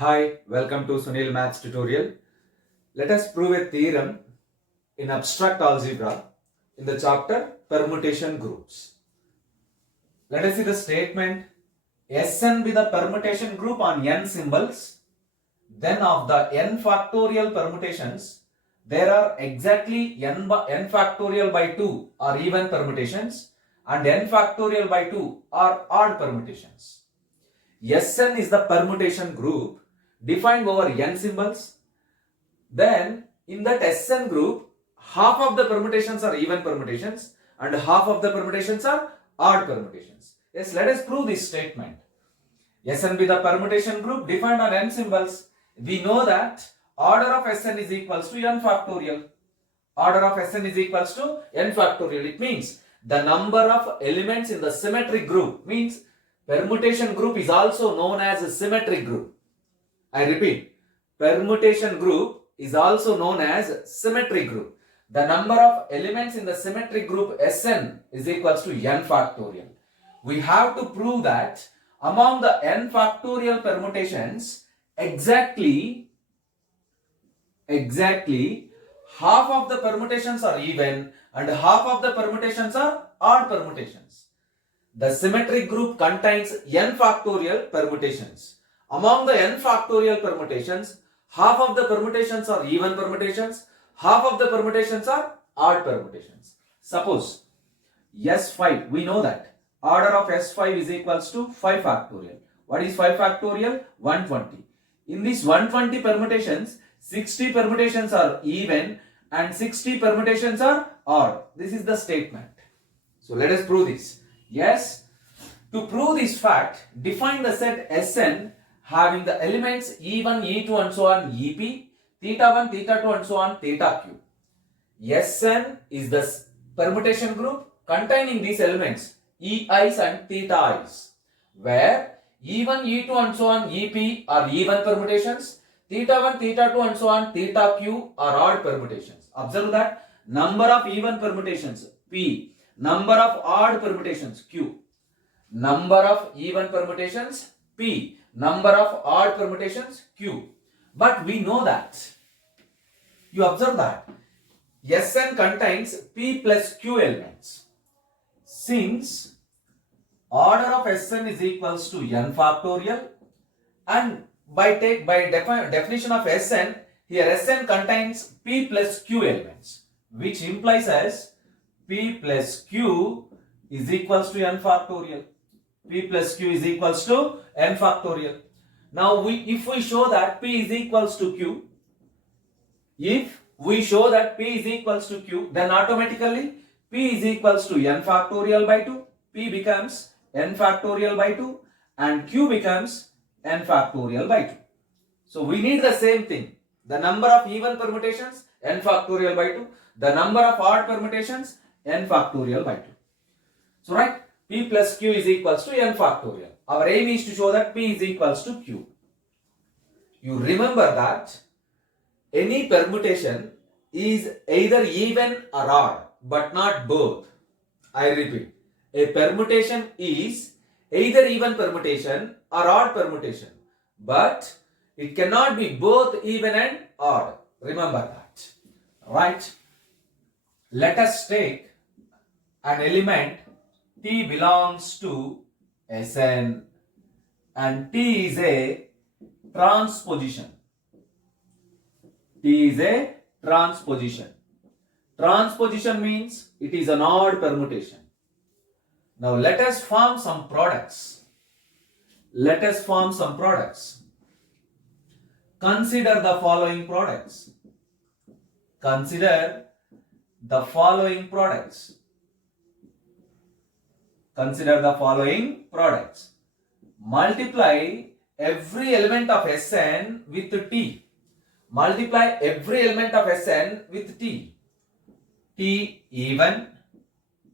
Hi, welcome to Sunil Maths tutorial. Let us prove a theorem in abstract algebra in the chapter permutation groups. Let us see the statement. Sn be the permutation group on n symbols. Then of the n factorial permutations, there are exactly n factorial by 2 are even permutations and n factorial by 2 are odd permutations. Sn is the permutation group defined over n symbols. Then in that Sn group, half of the permutations are even permutations and half of the permutations are odd permutations. Yes, let us prove this statement. Sn be the permutation group defined on n symbols. We know that order of Sn is equals to n factorial. Order of Sn is equals to n factorial. It means the number of elements in the symmetric group means permutation group is also known as a symmetric group. I repeat, permutation group is also known as symmetric group. The number of elements in the symmetric group Sn is equals to n factorial. We have to prove that among the n factorial permutations, exactly half of the permutations are even and half of the permutations are odd permutations. The symmetric group contains n factorial permutations. Among the n factorial permutations, half of the permutations are even permutations, half of the permutations are odd permutations. Suppose S5, we know that order of S5 is equals to 5 factorial. What is 5 factorial? 120. In these 120 permutations, 60 permutations are even and 60 permutations are odd. This is the statement. So let us prove this. Yes, to prove this fact, define the set Sn having the elements E1, E2 and so on EP, theta 1, theta 2 and so on theta q. Sn is the permutation group containing these elements Ei's and theta i's, where E1, E2 and so on EP are even permutations, theta 1, theta 2 and so on theta q are odd permutations. Observe that number of even permutations P, number of odd permutations Q, number of even permutations P, number of odd permutations Q. But we know that, you observe that Sn contains P plus Q elements. Since order of Sn is equals to n factorial, and by definition of Sn, here Sn contains P plus Q elements, which implies as P plus Q is equals to n factorial. P plus Q is equals to n factorial. Now if we show that P is equals to Q, then automatically P is equals to n factorial by 2. P becomes n factorial by 2 and Q becomes n factorial by 2. So we need the same thing. The number of even permutations n factorial by 2. The number of odd permutations n factorial by 2. So right, P plus Q is equals to n factorial. Our aim is to show that P is equals to Q. You remember that any permutation is either even or odd, but not both. I repeat, a permutation is either even permutation or odd permutation, but it cannot be both even and odd. Remember that. Right? Let us take an element T belongs to Sn and T is a transposition. T is a transposition. Transposition means it is an odd permutation. Now let us form some products. Consider the following products. Multiply every element of Sn with T. T E1,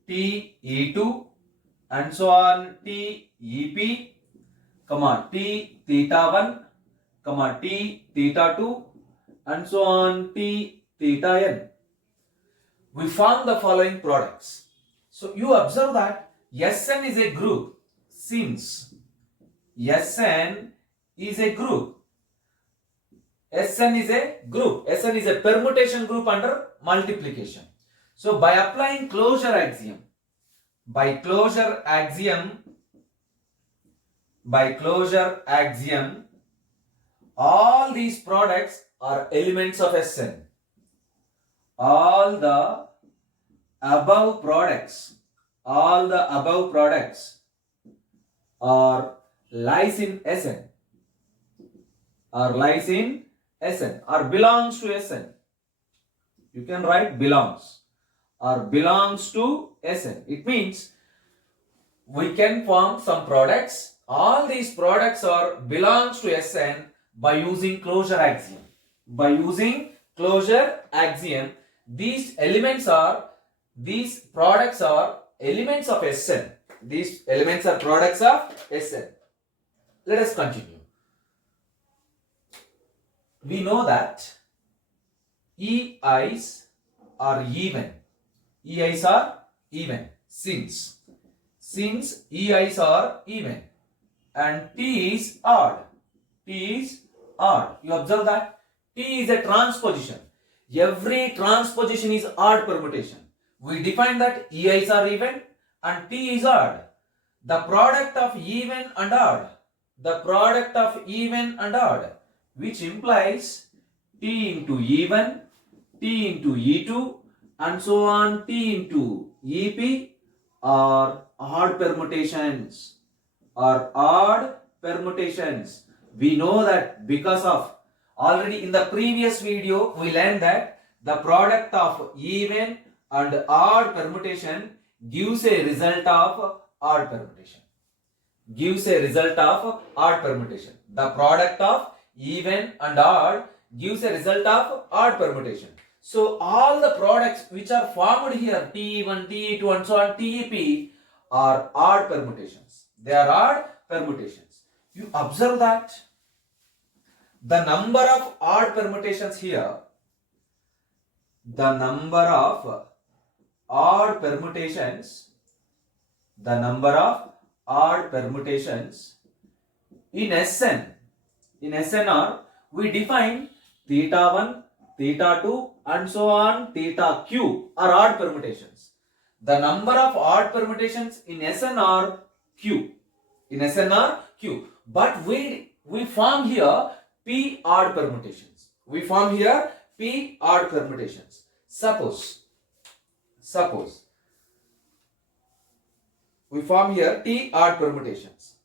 T E2 and so on T EP, T theta 1, T theta 2 and so on T theta n. We form the following products. So you observe that Sn is a group. Since Sn is a group, Sn is a group. Sn is a permutation group under multiplication. So by applying closure axiom, by closure axiom, all these products are elements of Sn. All the above products are lies in Sn, or belongs to Sn. You can write belongs to Sn. It means we can form some products. All these products are belongs to Sn by using closure axiom. These products are elements of Sn. These elements are products of Sn. Let us continue. We know that EIs are even. Since EIs are even and T is odd. You observe that T is a transposition. Every transposition is odd permutation. We define that EIs are even and T is odd. The product of even and odd, which implies T into even, T into E2 and so on, T into EP are odd permutations. We know that because of already in the previous video we learned that the product of even and odd permutation gives a result of odd permutation. The product of even and odd gives a result of odd permutation. So all the products which are formed here, T1, T2 and so on, TEP are odd permutations. They are odd permutations. You observe that the number of odd permutations here, in Sn are, we define theta 1, theta 2 and so on, theta q are odd permutations. The number of odd permutations in Sn are q. But we form here p odd permutations. Suppose we form here t odd permutations.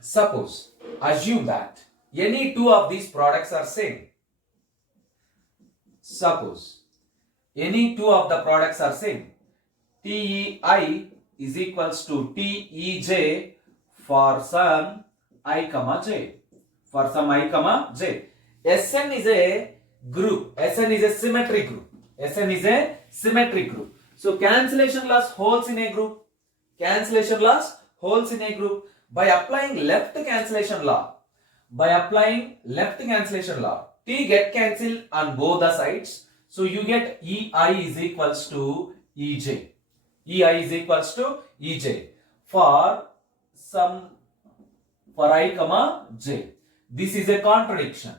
Suppose, assume that any two of these products are same. Suppose any two of the products are same. TEI is equals to TEJ for some I comma j. Sn is a group. Sn is a symmetric group. So cancellation loss holds in a group. By applying left cancellation law, T get cancelled on both the sides. So you get EI is equals to EJ. For I comma j. This is a contradiction.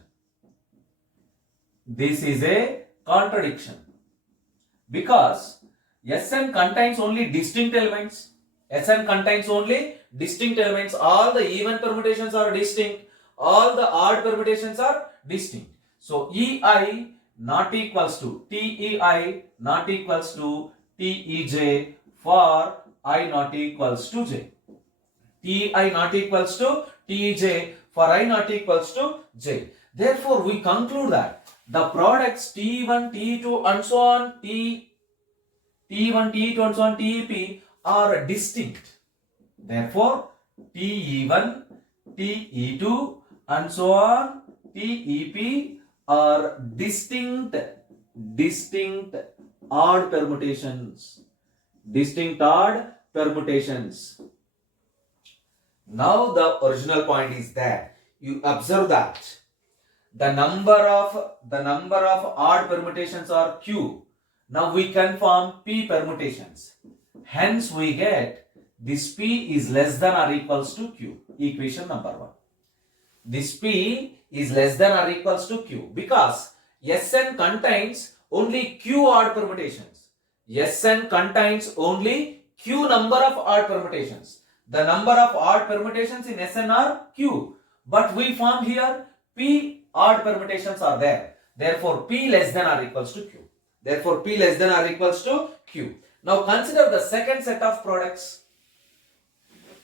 Because Sn contains only distinct elements. All the even permutations are distinct. All the odd permutations are distinct. So EI not equals to TEI not equals to TEJ for I not equals to j. TEI not equals to TEJ for I not equals to j. Therefore, we conclude that the products T1, T2 and so on, TEP are distinct. Therefore, TE1, TE2 and so on, TEP are distinct odd permutations. Now the original point is that you observe that the number of odd permutations are q. Now we can form p permutations. Hence we get this p is less than or equals to q. Equation number 1. This p is less than or equals to q, because Sn contains only q odd permutations. Sn contains only q number of odd permutations. The number of odd permutations in Sn are q, but we form here p odd permutations are there. Therefore, p less than or equals to q. Therefore, p less than or equals to q. Now consider the second set of products.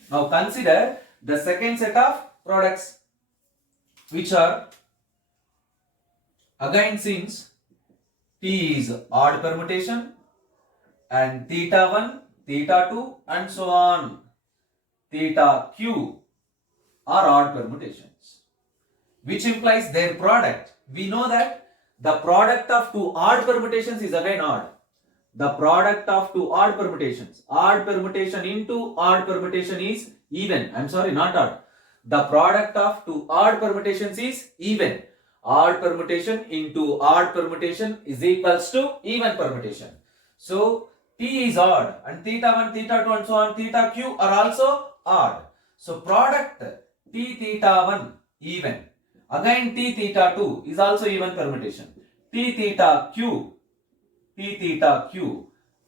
Now consider the second set of products, which are, again, since T is odd permutation and theta 1, theta 2 and so on, theta q are odd permutations, which implies their product. We know that the product of two odd permutations is again odd. The product of two odd permutations, odd permutation into odd permutation is even. I'm sorry, not odd. The product of two odd permutations is even. Odd permutation into odd permutation is equals to even permutation. So T is odd and theta 1, theta 2 and so on, theta q are also odd. So product T theta 1 even. Again T theta 2 is also even permutation. T theta q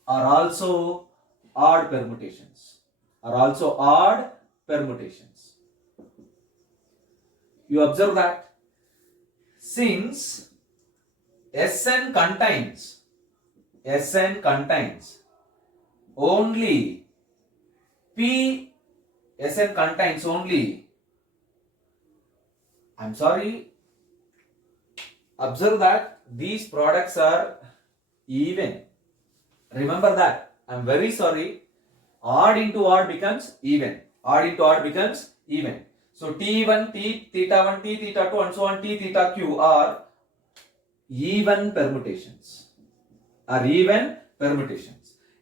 are also odd permutations. You observe that since Sn contains only P, Sn contains only, I'm sorry, observe that these products are even. Remember that. I'm very sorry. Odd into odd becomes even. Odd into odd becomes even. So T1, T theta 1, T theta 2 and so on, T theta q are even permutations.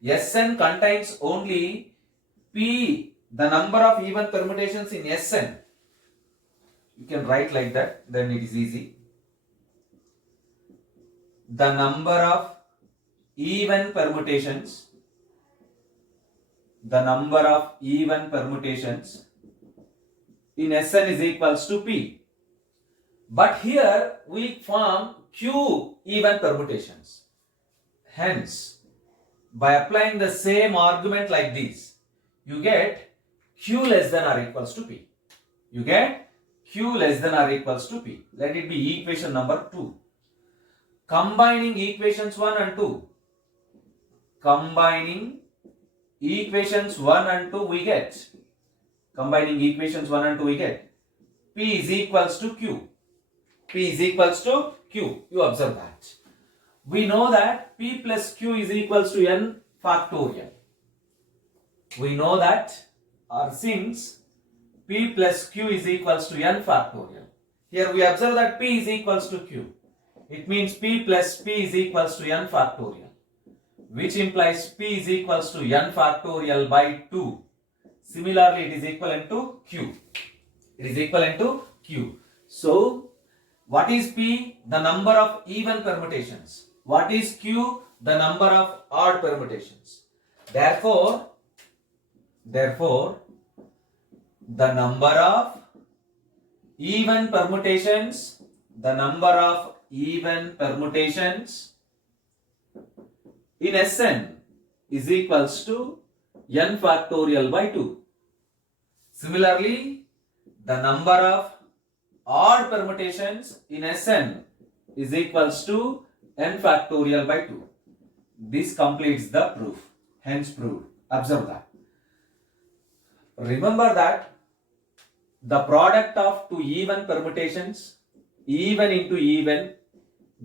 Sn contains only P, the number of even permutations in Sn. You can write like that, then it is easy. The number of even permutations in Sn is equals to P. But here we form Q even permutations. Hence, by applying the same argument like this, you get Q less than or equals to P. Let it be equation number 2. Combining equations 1 and 2. We get P is equals to Q. You observe that. We know that P plus Q is equals to n factorial. Since P plus Q is equals to n factorial. Here we observe that P is equals to Q. It means P plus P is equals to n factorial, which implies P is equals to n factorial by 2. Similarly, it is equivalent to Q. So, what is P? The number of even permutations. What is Q? The number of odd permutations. Therefore, the number of even permutations in Sn is equals to n factorial by 2. Similarly, the number of odd permutations in Sn is equals to n factorial by 2. This completes the proof. Hence proved. Observe that. Remember that the product of two even permutations, even into even,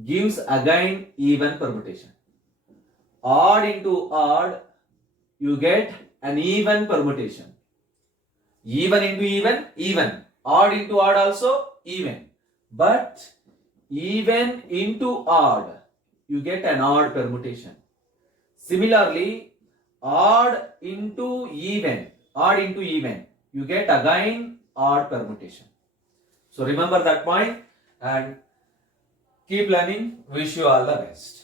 gives again even permutation. Odd into odd, you get an even permutation. Even into even, even. Odd into odd also, even. But even into odd, you get an odd permutation. Similarly, odd into even, you get again odd permutation. So remember that point and keep learning. Wish you all the best.